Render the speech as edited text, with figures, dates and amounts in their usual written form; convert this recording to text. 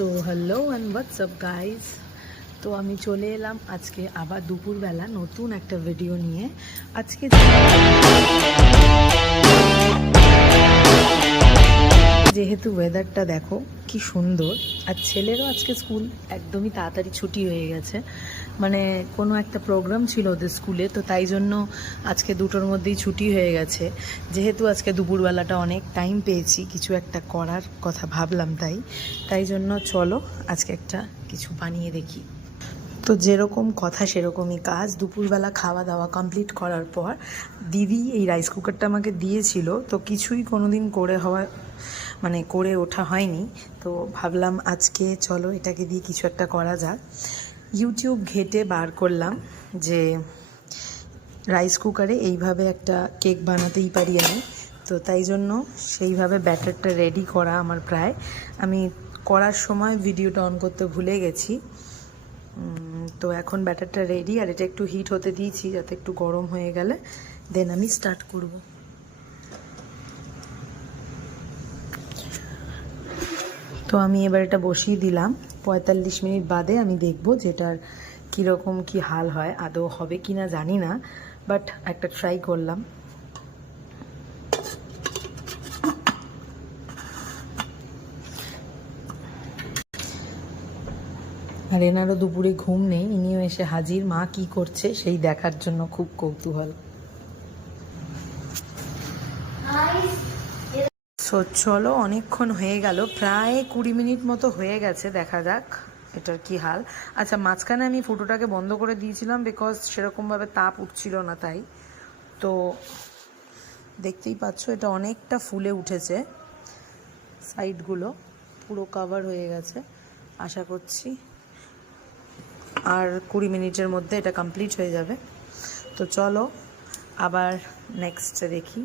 So hello and WhatsApp guys. তো আমি চলে এলাম আজকে আবার দুপুরবেলা নতুন একটা ভিডিও নিয়ে। আজকে যেহেতু ওয়েদারটা দেখো কি সুন্দর, আর ছেলেরও আজকে স্কুল একদমই তাড়াতাড়ি ছুটি হয়ে গেছে, মানে কোনো একটা প্রোগ্রাম ছিল ওদের স্কুলে, তো তাই জন্য আজকে দুটোর মধ্যেই ছুটি হয়ে গেছে। যেহেতু আজকে দুপুরবেলাটা অনেক টাইম পেয়েছি, কিছু একটা করার কথা ভাবলাম, তাই জন্য চলো আজকে একটা কিছু বানিয়ে দেখি। তো যেরকম কথা সেরকমই কাজ। দুপুরবেলা খাওয়া দাওয়া কমপ্লিট করার পর দিদি এই রাইস কুকারটা আমাকে দিয়েছিল, তো কিছুই কোনোদিন করে ওঠা হয়নি। তো ভাবলাম আজকে চলো এটাকে দিয়ে কিছু একটা করা যাক। ইউটিউব ঘেটে বার করলাম যে রাইস কুকারে এইভাবে একটা কেক বানাতেই পারি আমি, তো তাই জন্য সেইভাবে ব্যাটারটা রেডি করা আমার প্রায়। আমি করার সময় ভিডিওটা অন করতে ভুলে গেছি। তো এখন ব্যাটারটা রেডি, আর এটা একটু হিট হতে দিয়েছি যাতে একটু গরম হয়ে গেলে দেন আমি স্টার্ট করব। তো আমি এবার এটা বসিয়ে দিলাম। 45 মিনিট বাদে আমি দেখব যেটার কীরকম কি হাল হয়, আদৌ হবে কি না জানি না, বাট একটা ট্রাই করলাম। আর এনারও দুপুরে ঘুম নেই, ইনিও এসে হাজির, মা কি করছে সেই দেখার জন্য খুব কৌতূহল। সো চলো, অনেকক্ষণ হয়ে গেল, প্রায় 20 মিনিট মতো হয়ে গেছে, দেখা যাক এটার কি হাল। আচ্ছা, মাঝখানে আমি ফুটোটাকে বন্ধ করে দিয়েছিলাম বিকজ সেরকমভাবে তাপ উঠছিল না, তাই তো দেখতেই পাচ্ছ এটা অনেকটা ফুলে উঠেছে, সাইডগুলো পুরো কভার হয়ে গেছে। আশা করছি আর 20 মিনিটের মধ্যে এটা কমপ্লিট হয়ে যাবে। তো চলো আবার নেক্সট দেখি।